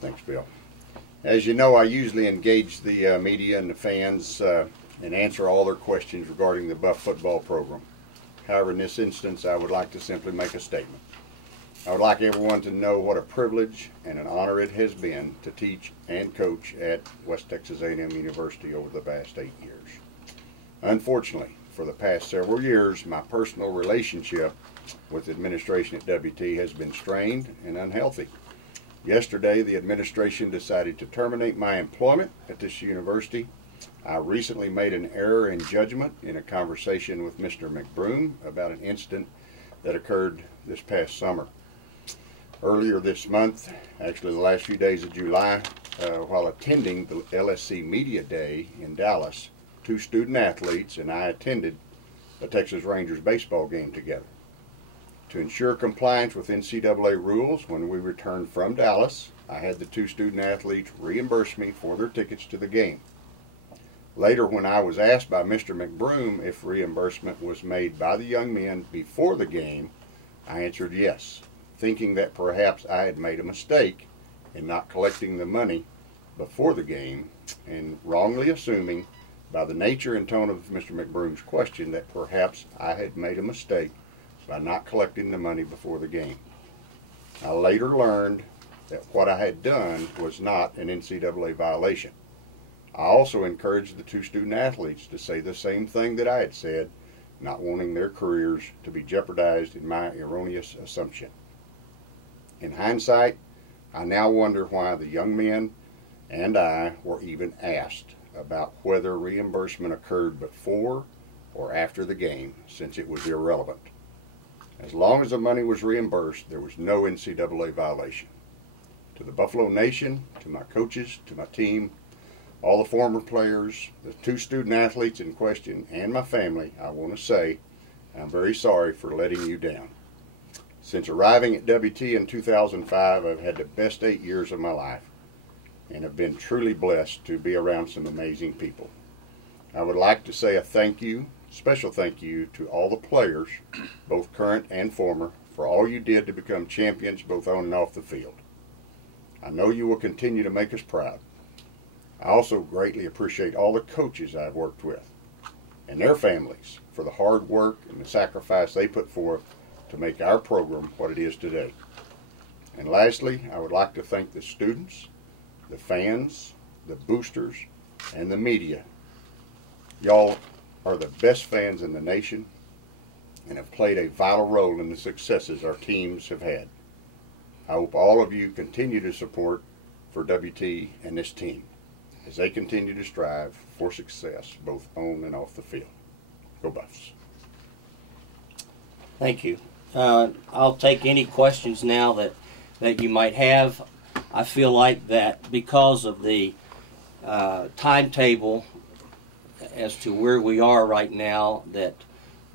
Thanks, Bill. As you know, I usually engage the media and the fans and answer all their questions regarding the Buff football program. However, in this instance, I would like to simply make a statement. I would like everyone to know what a privilege and an honor it has been to teach and coach at West Texas A&M University over the past 8 years. Unfortunately, for the past several years, my personal relationship with the administration at WT has been strained and unhealthy. Yesterday, the administration decided to terminate my employment at this university. I recently made an error in judgment in a conversation with Mr. McBroom about an incident that occurred this past summer. Earlier this month, actually the last few days of July, while attending the LSC Media Day in Dallas, 2 student athletes and I attended a Texas Rangers baseball game together. To ensure compliance with NCAA rules, when we returned from Dallas, I had the 2 student athletes reimburse me for their tickets to the game. Later, when I was asked by Mr. McBroom if reimbursement was made by the young men before the game, I answered yes, thinking that perhaps I had made a mistake in not collecting the money before the game, and wrongly assuming by the nature and tone of Mr. McBroom's question that perhaps I had made a mistake by not collecting the money before the game. I later learned that what I had done was not an NCAA violation. I also encouraged the 2 student athletes to say the same thing that I had said, not wanting their careers to be jeopardized in my erroneous assumption. In hindsight, I now wonder why the young men and I were even asked about whether reimbursement occurred before or after the game, since it was irrelevant. As long as the money was reimbursed, there was no NCAA violation. To the Buffalo Nation, to my coaches, to my team, all the former players, the 2 student athletes in question, and my family, I want to say I'm very sorry for letting you down. Since arriving at WT in 2005, I've had the best 8 years of my life and have been truly blessed to be around some amazing people. I would like to say a thank you, special thank you to all the players, both current and former, for all you did to become champions both on and off the field. I know you will continue to make us proud. I also greatly appreciate all the coaches I've worked with and their families for the hard work and the sacrifice they put forth to make our program what it is today. And lastly, I would like to thank the students, the fans, the boosters, and the media. Y'all are the best fans in the nation and have played a vital role in the successes our teams have had. I hope all of you continue to support for WT and this team as they continue to strive for success both on and off the field. Go Buffs. Thank you. I'll take any questions now that you might have. I feel like that because of the timetable as to where we are right now, that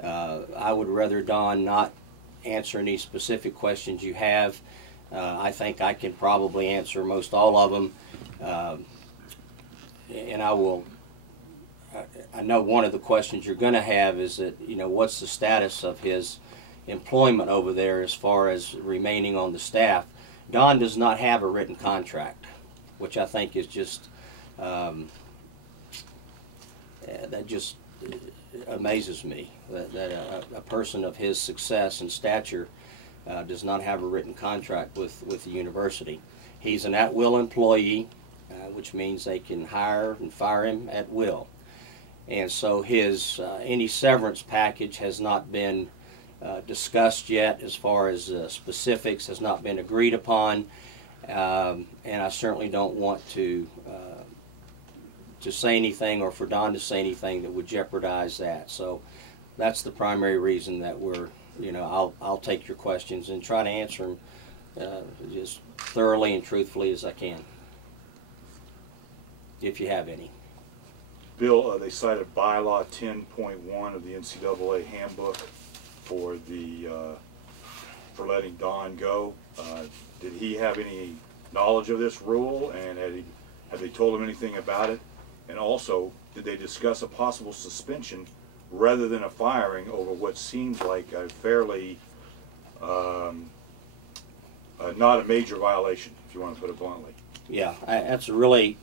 I would rather Don not answer any specific questions you have. I think I can probably answer most all of them. And I know one of the questions you're going to have is that, what's the status of his employment over there as far as remaining on the staff. Don does not have a written contract, which I think is just, that just amazes me, that a person of his success and stature does not have a written contract with the university. He's an at-will employee, which means they can hire and fire him at will. And so his any severance package has not been discussed yet, as far as specifics has not been agreed upon, and I certainly don't want to say anything, or for Don to say anything that would jeopardize that. So that's the primary reason that we're, I'll take your questions and try to answer them just thoroughly and truthfully as I can, if you have any. Bill, they cited bylaw 10.1 of the NCAA handbook for letting Don go. Did he have any knowledge of this rule, and had they told him anything about it? And also, did they discuss a possible suspension rather than a firing over what seems like a fairly not a major violation, if you want to put it bluntly? Yeah, that's a really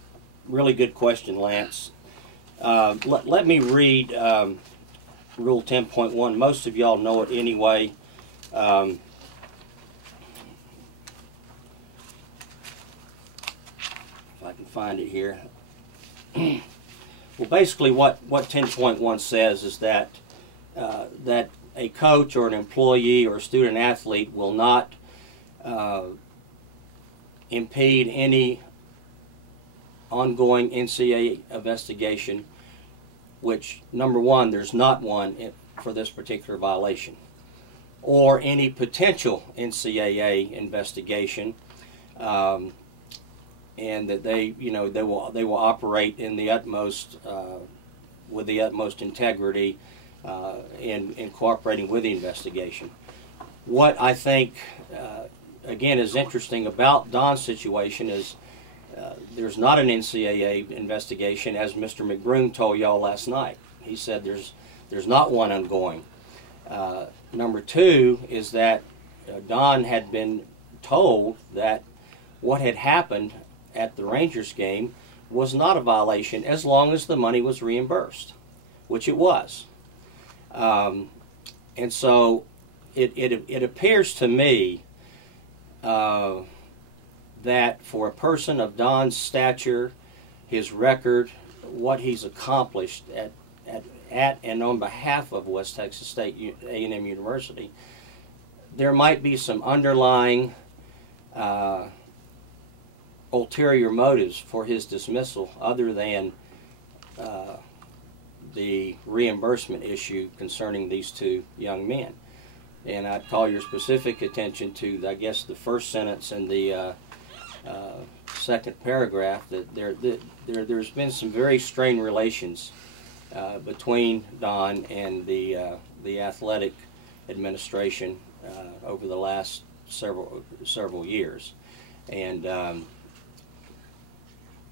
good question, Lance. Let me read Rule 10.1. Most of y'all know it anyway. If I can find it here. Well, basically what 10.1 says is that that a coach or an employee or a student athlete will not impede any ongoing NCAA investigation, which, number one, there's not one for this particular violation, or any potential NCAA investigation, and that they will operate in the utmost with the utmost integrity in cooperating with the investigation. What I think again is interesting about Don's situation is there's not an NCAA investigation, as Mr. McBroom told y'all last night. He said there's not one ongoing. Number two is that Don had been told that what had happened at the Rangers game was not a violation as long as the money was reimbursed, which it was. And so it appears to me that for a person of Don's stature, his record, what he's accomplished at and on behalf of West Texas State A&M University, there might be some underlying ulterior motives for his dismissal other than the reimbursement issue concerning these two young men. And I'd call your specific attention to, I guess, the first sentence in the second paragraph, that there's been some very strained relations between Don and the athletic administration over the last several years, and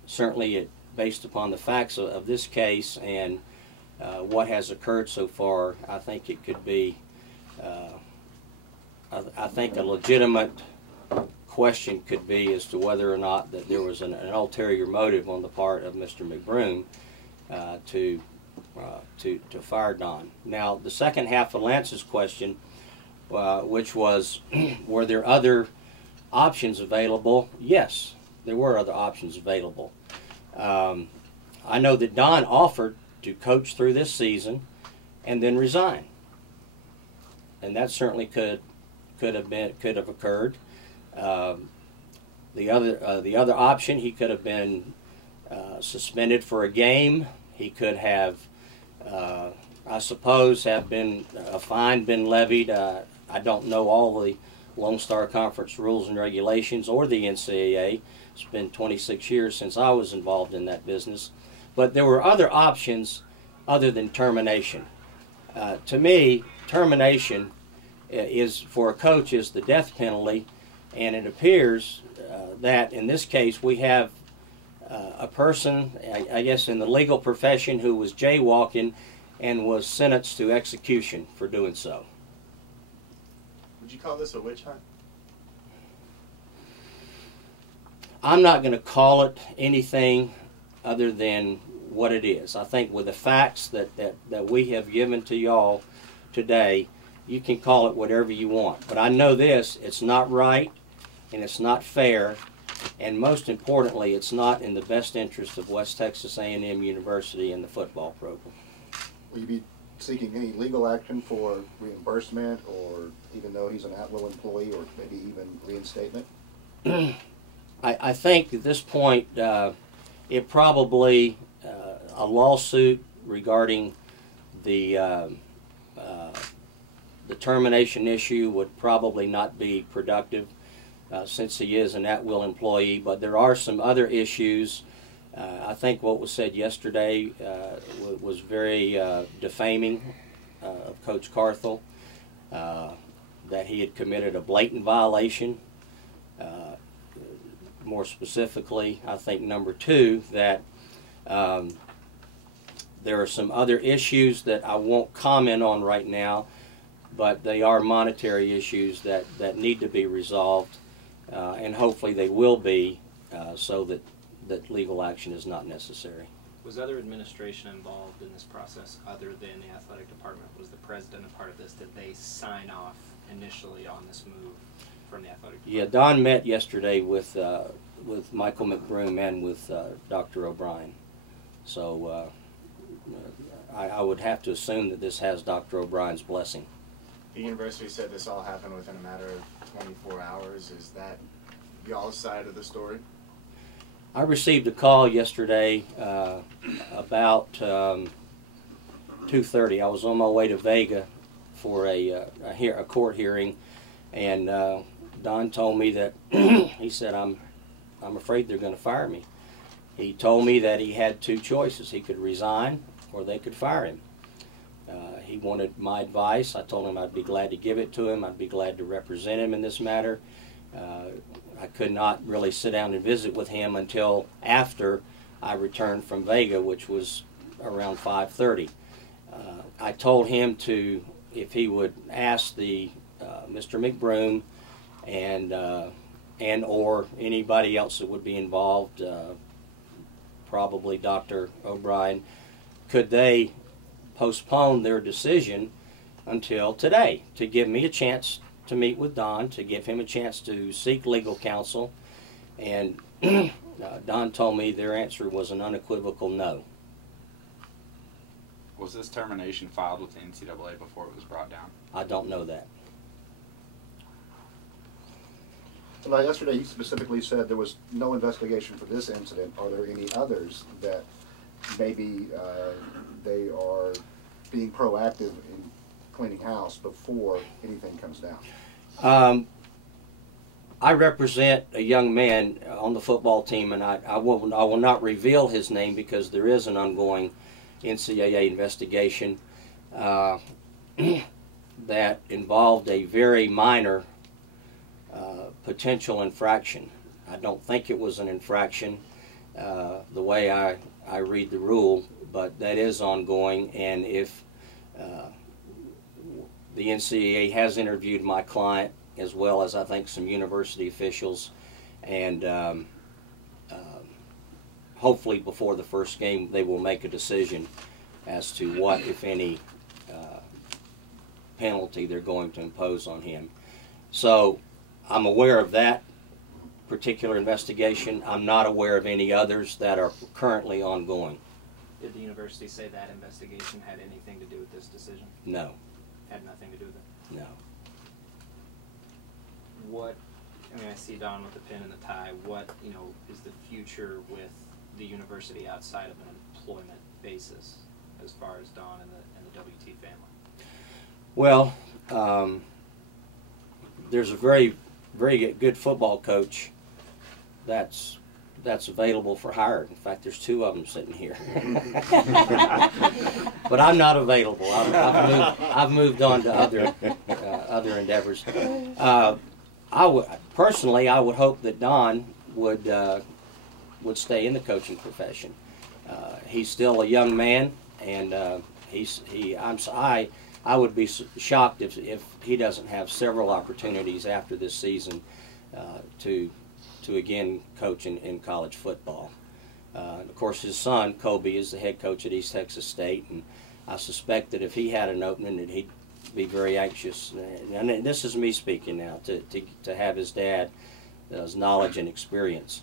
certainly based upon the facts of this case and what has occurred so far, I think it could be I think a legitimate question could be as to whether or not that there was an ulterior motive on the part of Mr. McBroom to fire Don. Now, the second half of Lance's question, which was, were there other options available? Yes, there were other options available. I know that Don offered to coach through this season and then resign, and that certainly could have occurred. The other option, he could have been suspended for a game. He could have, I suppose, have been a fine been levied. I don't know all the Lone Star Conference rules and regulations or the NCAA. It's been 26 years since I was involved in that business. But there were other options other than termination. To me, termination is, for a coach, is the death penalty, and it appears that in this case we have a person, I guess in the legal profession, who was jaywalking and was sentenced to execution for doing so. Would you call this a witch hunt? I'm not going to call it anything other than what it is. I think with the facts that we have given to y'all today, you can call it whatever you want. But I know this, it's not right and it's not fair, and most importantly, it's not in the best interest of West Texas A&M University and the football program. Will you be seeking any legal action for reimbursement, or even though he's an at-will employee, or maybe even reinstatement? I think at this point, it probably, a lawsuit regarding the termination issue would probably not be productive since he is an at-will employee, but there are some other issues. I think what was said yesterday was very defaming of Coach Carthel, that he had committed a blatant violation. More specifically, I think number two, that there are some other issues that I won't comment on right now, but they are monetary issues that need to be resolved, and hopefully they will be so that legal action is not necessary. Was other administration involved in this process other than the athletic department? Was the president a part of this? Did they sign off initially on this move from the athletic department? Yeah, Don met yesterday with Michael McBroom and with Dr. O'Brien. So I would have to assume that this has Dr. O'Brien's blessing. The university said this all happened within a matter of 24 hours. Is that y'all's side of the story? I received a call yesterday about 2:30. I was on my way to Vega for a court hearing, and Don told me that he said, I'm afraid they're going to fire me. He told me that he had two choices. He could resign or they could fire him. He wanted my advice. I told him I'd be glad to give it to him. I'd be glad to represent him in this matter. I could not really sit down and visit with him until after I returned from Vega, which was around 5:30. I told him if he would ask the Mr. McBroom and or anybody else that would be involved, probably Dr. O'Brien, could they postpone their decision until today to give me a chance to meet with Don, to give him a chance to seek legal counsel, and Don told me their answer was an unequivocal no. Was this termination filed with the NCAA before it was brought down? I don't know that. Well, yesterday you specifically said there was no investigation for this incident. Are there any others that maybe they are being proactive in cleaning house before anything comes down? I represent a young man on the football team, and I will not reveal his name because there is an ongoing NCAA investigation that involved a very minor potential infraction. I don't think it was an infraction the way I read the rule, but that is ongoing, and if the NCAA has interviewed my client as well as I think some university officials, and hopefully before the first game they will make a decision as to what, if any, penalty they're going to impose on him. So I'm aware of that particular investigation. I'm not aware of any others that are currently ongoing. Did the university say that investigation had anything to do with this decision? No. Had nothing to do with it? No. What, I mean, I see Don with the pin and the tie. What, is the future with the university outside of an employment basis as far as Don and the WT family? Well, there's a very, very good football coach that's available for hire. In fact, there's two of them sitting here. But I'm not available. I've moved on to other endeavors. Personally, I would hope that Don would stay in the coaching profession. He's still a young man, and I would be shocked if he doesn't have several opportunities after this season to again coach in college football. Of course, his son Kobe is the head coach at East Texas State, and I suspect that if he had an opening, that he'd be very anxious. And this is me speaking now, to have his dad's knowledge and experience.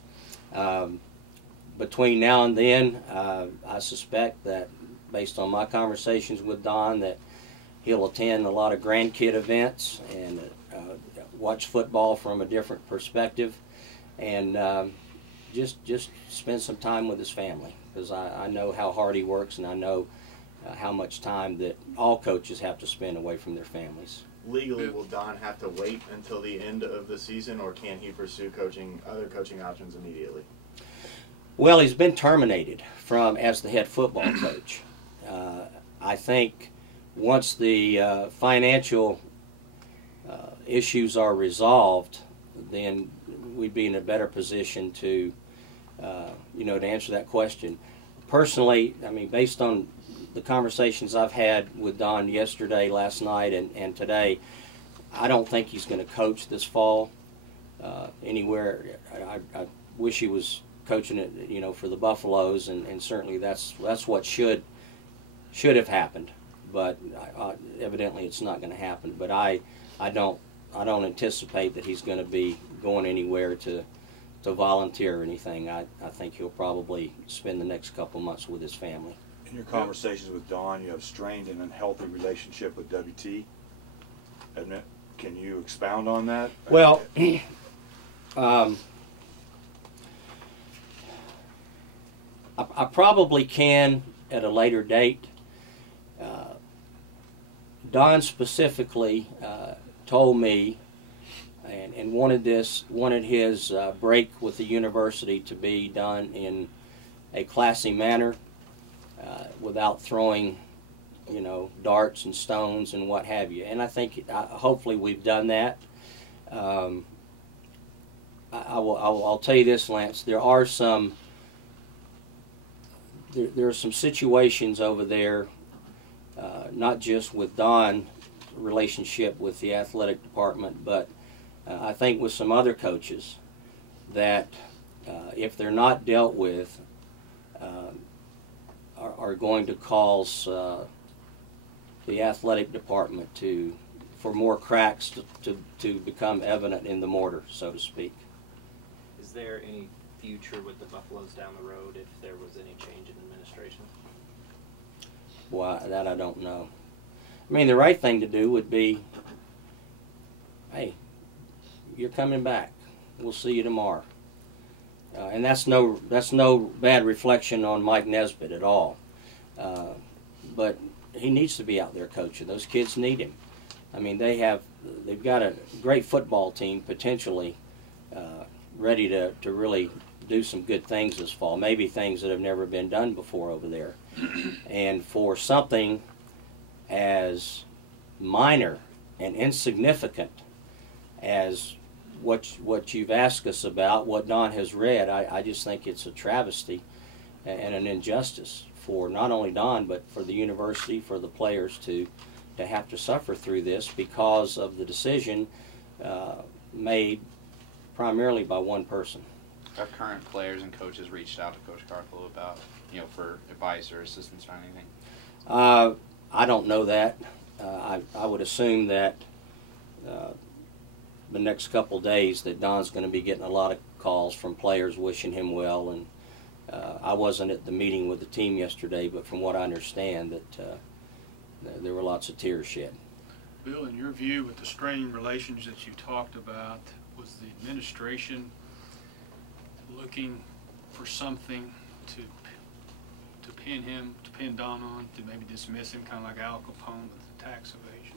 Between now and then, I suspect that, based on my conversations with Don, that he'll attend a lot of grandkid events and watch football from a different perspective, and just spend some time with his family, because I know how hard he works, and I know how much time that all coaches have to spend away from their families. Legally, will Don have to wait until the end of the season, or can he pursue other coaching options immediately? Well, he's been terminated as the head football coach. I think once the financial issues are resolved, then we'd be in a better position to answer that question. Personally, I mean, based on the conversations I've had with Don yesterday, last night, and today, I don't think he's going to coach this fall anywhere. wish he was coaching it, you know, for the Buffaloes, and certainly that's what should have happened. But evidently it's not going to happen. But I don't anticipate that he's going to be going anywhere to volunteer or anything. I think he'll probably spend the next couple months with his family. In your conversations with Don, you have strained and unhealthy relationship with WT. Can you expound on that? Well, I probably can at a later date. Don specifically told me and wanted his break with the university to be done in a classy manner, without throwing, you know, darts and stones and what have you. And I think hopefully we've done that. I'll tell you this, Lance. There are some situations over there, not just with Don's relationship with the athletic department, but I think with some other coaches that if they're not dealt with, are going to cause the athletic department for more cracks to become evident in the mortar, so to speak. Is there any future with the Buffaloes down the road if there was any change in administration? Why, that I don't know. I mean, the right thing to do would be, hey, you're coming back. We'll see you tomorrow. And that's no bad reflection on Mike Nesbitt at all. But he needs to be out there coaching. Those kids need him. I mean, they've got a great football team potentially ready to really do some good things this fall. Maybe things that have never been done before over there. And for something as minor and insignificant as what you've asked us about, what Don has read, I just think it's a travesty and an injustice for not only Don but for the university, for the players to have to suffer through this because of the decision made primarily by one person. Have current players and coaches reached out to Coach Carthel about, you know, for advice or assistance or anything? I don't know that. I would assume that the next couple days that Don's going to be getting a lot of calls from players wishing him well. And I wasn't at the meeting with the team yesterday, but from what I understand, that there were lots of tears shed. Bill, in your view, with the strained relations that you talked about, was the administration looking for something to pin Don on, to maybe dismiss him, kind of like Al Capone with the tax evasion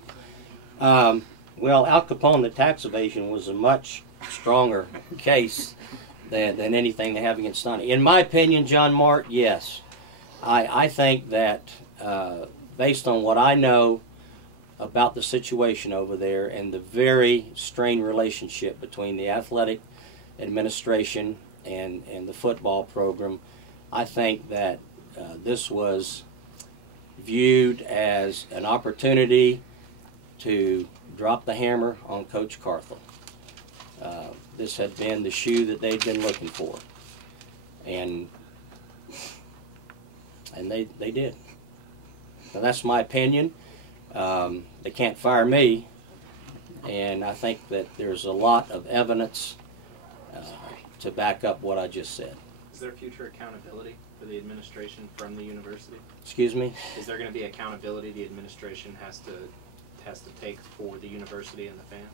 thing? Well, Al Capone, the tax evasion, was a much stronger case than anything they have against Don. In my opinion, John Mart, yes. I think that based on what I know about the situation over there and the very strained relationship between the athletic administration and the football program, I think that this was viewed as an opportunity to drop the hammer on Coach Carthel. This had been the shoe that they'd been looking for, and they did. Now, that's my opinion. They can't fire me, and I think that there's a lot of evidence to back up what I just said. Is there future accountability for the administration from the university? Excuse me? Is there going to be accountability the administration has to take for the university and the fan?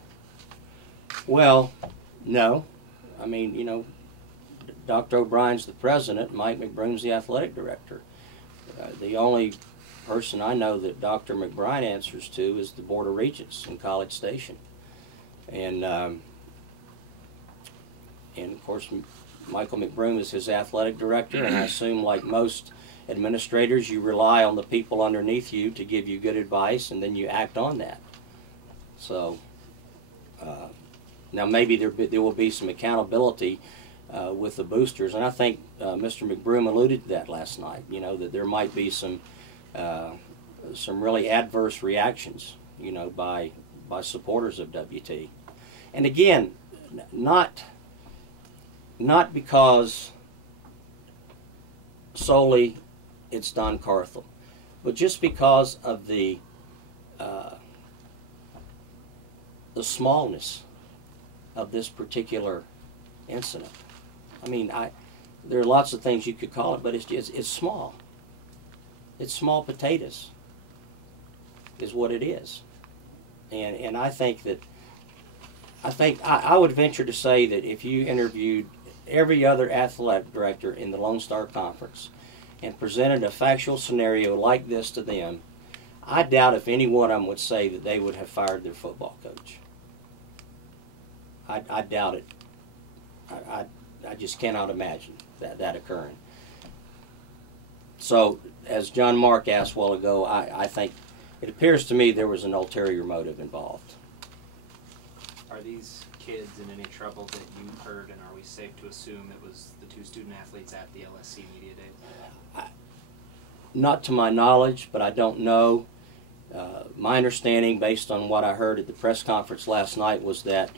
Well, no. I mean, you know, Dr. O'Brien's the president, Mike McBroom's the athletic director. The only person I know that Dr. McBride answers to is the Board of Regents in College Station. And of course, Michael McBroom is his athletic director, and I assume, like most administrators, you rely on the people underneath you to give you good advice, and then you act on that. So, now maybe there will be some accountability with the boosters, and I think Mr. McBroom alluded to that last night, you know, that there might be some really adverse reactions, you know, by not because solely it's Don Carthel, but just because of the smallness of this particular incident. I mean, there are lots of things you could call it, but it's small. It's small potatoes is what it is. And I think I would venture to say that if you interviewed every other athletic director in the Lone Star Conference and presented a factual scenario like this to them, I doubt if any one of them would say that they would have fired their football coach. I doubt it. I just cannot imagine that occurring. So, as John Mark asked a while ago, I think it appears to me there was an ulterior motive involved. Are these kids in any trouble that you've heard, and are we safe to assume it was the two student athletes at the LSC Media Day? Not to my knowledge, but I don't know. My understanding, based on what I heard at the press conference last night, was that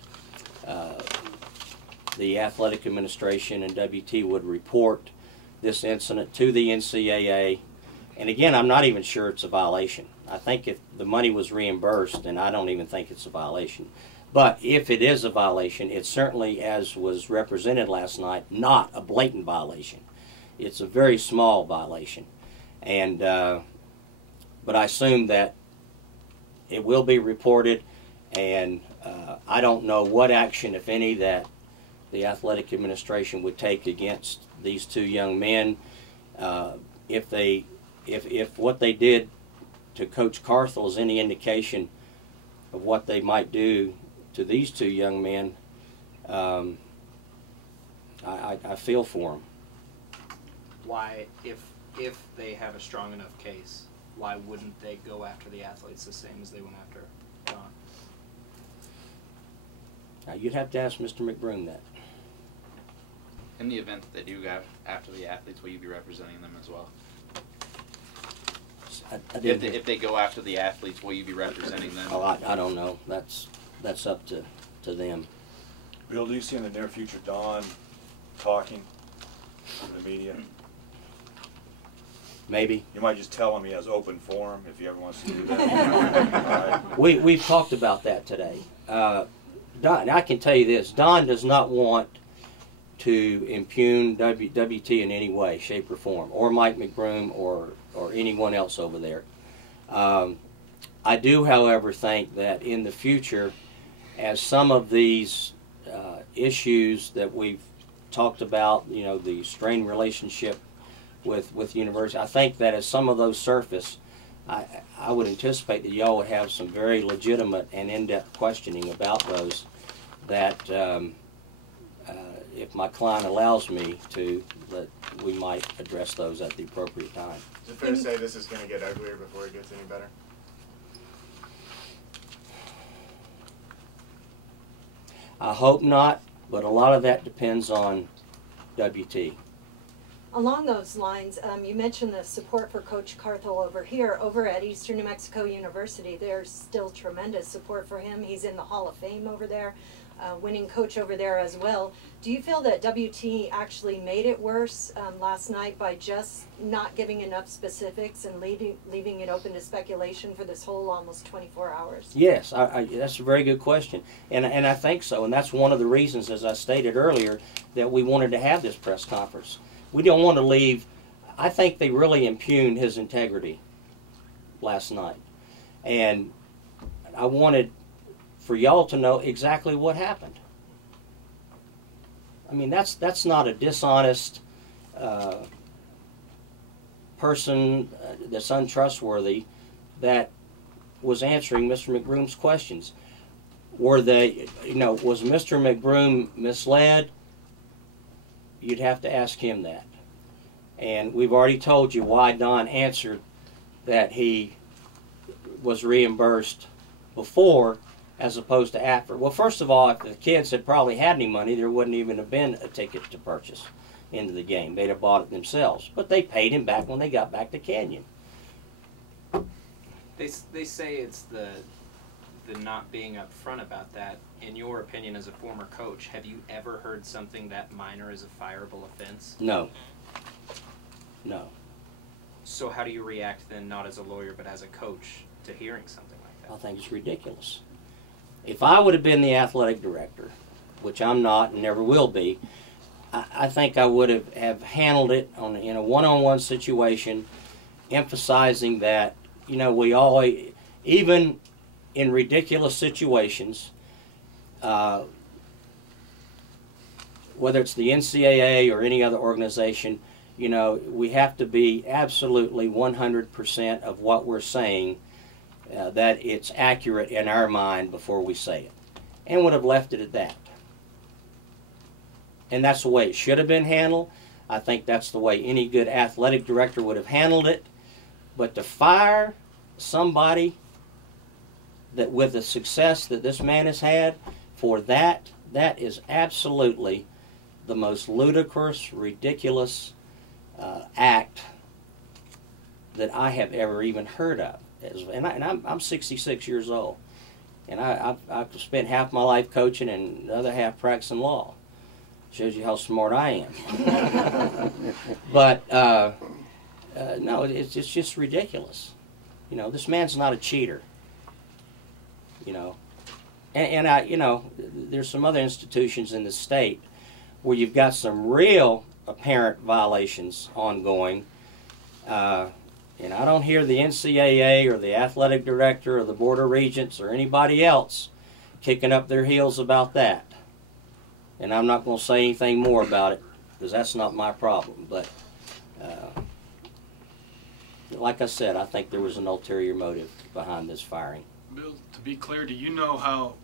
the athletic administration and WT would report this incident to the NCAA. And again, I'm not even sure it's a violation. I think if the money was reimbursed, then I don't even think it's a violation. But if it is a violation, it's certainly, as was represented last night, not a blatant violation. It's a very small violation. And but I assume that it will be reported, and I don't know what action, if any, that the athletic administration would take against these two young men. If what they did to Coach Carthel is any indication of what they might do to these two young men, I feel for them. Why, if they have a strong enough case, why wouldn't they go after the athletes the same as they went after Don? Now, you'd have to ask Mr. McBroom that. In the event that they do go after the athletes, will you be representing them as well? If they go after the athletes, will you be representing them? Oh, I don't know. That's up to them. Bill, do you see in the near future Don talking to the media? Maybe. You might just tell him he has open forum if he ever wants to do that. All right. We've talked about that today. Don, I can tell you this: Don does not want to impugn WT in any way, shape, or form, or Mike McBroom, or anyone else over there. I do, however, think that in the future, as some of these issues that we've talked about, you know, the strained relationship with the university, I think that as some of those surface, I would anticipate that y'all would have some very legitimate and in-depth questioning about those that if my client allows me to, that we might address those at the appropriate time. Is it fair to say this is going to get uglier before it gets any better? I hope not, but a lot of that depends on WT. Along those lines, you mentioned the support for Coach Carthel over here. Over at Eastern New Mexico University, there's still tremendous support for him. He's in the Hall of Fame over there, winning coach over there as well. Do you feel that WT actually made it worse last night by just not giving enough specifics and leaving it open to speculation for this whole almost 24 hours? Yes, that's a very good question, and I think so, and that's one of the reasons, as I stated earlier, that we wanted to have this press conference. We don't want to leave. I think they really impugned his integrity last night, and I wanted for y'all to know exactly what happened. I mean, that's not a dishonest person that's untrustworthy that was answering Mr. McBroom's questions. Were they, was Mr. McBroom misled? You'd have to ask him that. And we've already told you why Don answered that he was reimbursed before as opposed to after. Well, first of all, if the kids had probably had any money, there wouldn't even have been a ticket to purchase into the game. They'd have bought it themselves. But they paid him back when they got back to Canyon. They say it's the the not being upfront about that, in your opinion as a former coach, have you ever heard something that minor is a fireable offense? No. No. So how do you react then, not as a lawyer, but as a coach, to hearing something like that? I think it's ridiculous. If I would have been the athletic director, which I'm not and never will be, I think I would have handled it in a one-on-one situation, emphasizing that, you know, we always, even in ridiculous situations, whether it's the NCAA or any other organization, you know, we have to be absolutely 100% of what we're saying, that it's accurate in our mind before we say it. And would have left it at that. And that's the way it should have been handled. I think that's the way any good athletic director would have handled it. But to fire somebody that with the success that this man has had for that, that is absolutely the most ludicrous, ridiculous act that I have ever even heard of. And I'm 66 years old, and I've spent half my life coaching and the other half practicing law. Shows you how smart I am. But no, it's just ridiculous. You know, this man's not a cheater. You know, and I, you know, there's some other institutions in the state where you've got some real apparent violations ongoing. And I don't hear the NCAA or the athletic director or the Board of Regents or anybody else kicking up their heels about that. And I'm not going to say anything more about it because that's not my problem. But like I said, I think there was an ulterior motive behind this firing. Bill, to be clear, do you know how